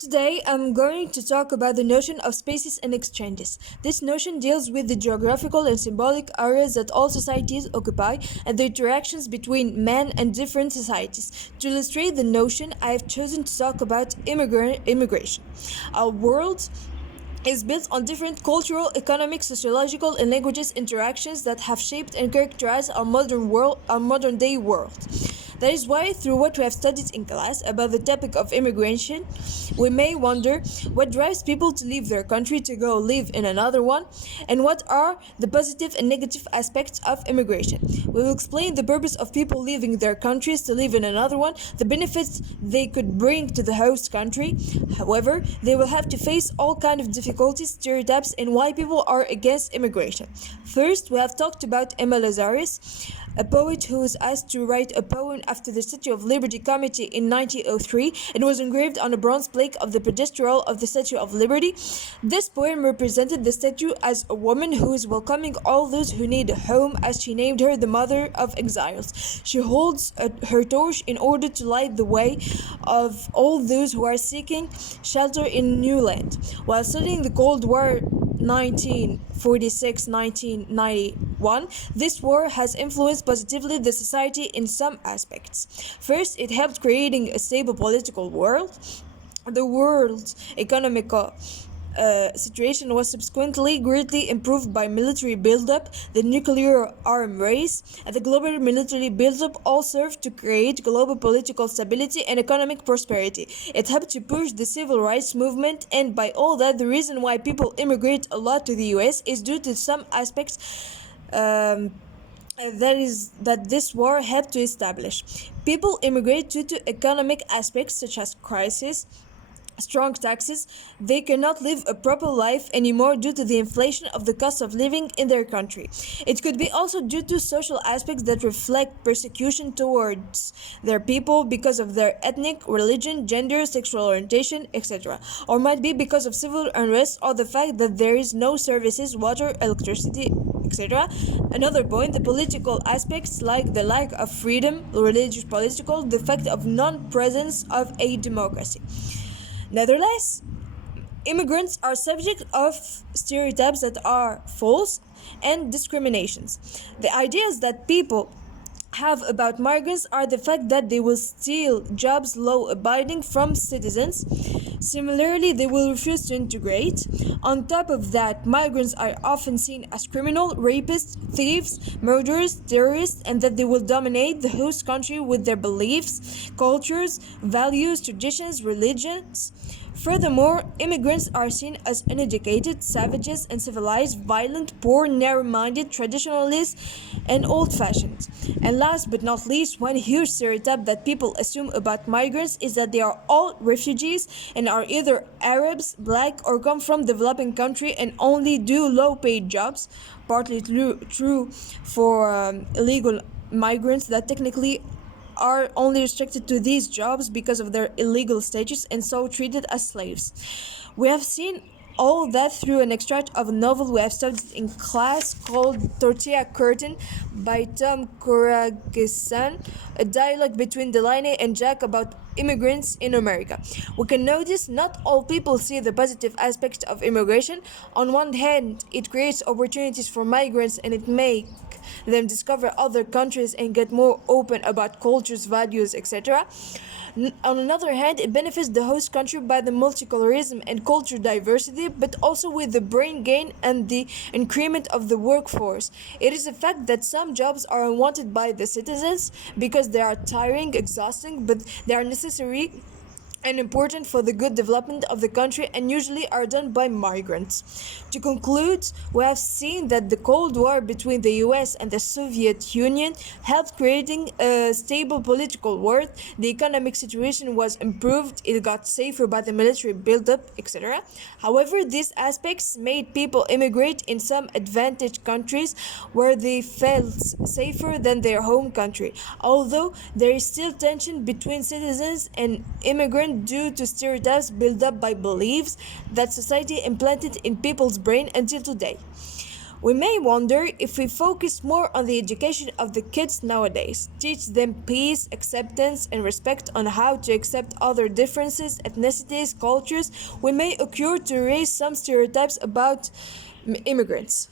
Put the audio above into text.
Today, I'm going to talk about the notion of spaces and exchanges. This notion deals with the geographical and symbolic areas that all societies occupy and the interactions between men and different societies. To illustrate the notion, I have chosen to talk about immigration. Our world is built on different cultural, economic, sociological, and languages interactions that have shaped and characterized our modern day world. That is why, through what we have studied in class about the topic of immigration, we may wonder what drives people to leave their country to go live in another one, and what are the positive and negative aspects of immigration. We will explain the purpose of people leaving their countries to live in another one, the benefits they could bring to the host country. However, they will have to face all kinds of difficulties, stereotypes, and why people are against immigration. First, we have talked about Emma Lazarus, a poet who was asked to write a poem after the Statue of Liberty Committee in 1903 and was engraved on a bronze plate of the pedestal of the Statue of Liberty. This poem represented the statue as a woman who is welcoming all those who need a home, as she named her the Mother of Exiles. She holds her torch in order to light the way of all those who are seeking shelter in new land. While studying the Cold War 1946-1991, this war has influenced positively the society in some aspects. First, it helped creating a stable political world. The world's economic situation was subsequently greatly improved by military buildup, the nuclear arm race, and the global military buildup all served to create global political stability and economic prosperity. It helped to push the civil rights movement, and by all that, the reason why people immigrate a lot to the US is due to some aspects that this war helped to establish. People immigrate due to economic aspects such as crisis, strong taxes. They cannot live a proper life anymore due to the inflation of the cost of living in their country. It could be also due to social aspects that reflect persecution towards their people because of their ethnic, religion, gender, sexual orientation, etc. Or might be because of civil unrest or the fact that there is no services, water, electricity, etc. Another point, the political aspects like the lack of freedom, religious, political, the fact of non-presence of a democracy. Nevertheless, immigrants are subject of stereotypes that are false and discriminations. The ideas that people have about migrants are the fact that they will steal jobs law-abiding from citizens. Similarly, they will refuse to integrate. On top of that, migrants are often seen as criminal, rapists, thieves, murderers, terrorists, and that they will dominate the host country with their beliefs, cultures, values, traditions, religions. Furthermore, immigrants are seen as uneducated, savages, uncivilized, violent, poor, narrow-minded, traditionalists, and old-fashioned. And last but not least, one huge stereotype that people assume about migrants is that they are all refugees and are either Arabs, black, or come from developing country and only do low-paid jobs, partly true for illegal migrants that technically are only restricted to these jobs because of their illegal status and so treated as slaves. We have seen all that through an extract of a novel we have studied in class called Tortilla Curtain by Tom Cruikshank, a dialogue between Delaney and Jack about immigrants in America. We can notice not all people see the positive aspects of immigration. On one hand, it creates opportunities for migrants and it makes them discover other countries and get more open about cultures, values, etc. On another hand, it benefits the host country by the multiculturalism and culture diversity, but also with the brain gain and the increment of the workforce. It is a fact that some jobs are unwanted by the citizens because they are tiring, exhausting, but they are necessary and important for the good development of the country and usually are done by migrants. To conclude, we have seen that the Cold War between the US and the Soviet Union helped creating a stable political world. The economic situation was improved, it got safer by the military buildup, etc. However, these aspects made people immigrate in some advantaged countries where they felt safer than their home country. Although there is still tension between citizens and immigrants due to stereotypes built up by beliefs that society implanted in people's brain until today. We may wonder if we focus more on the education of the kids nowadays, teach them peace, acceptance, and respect on how to accept other differences, ethnicities, cultures, we may occur to raise some stereotypes about immigrants.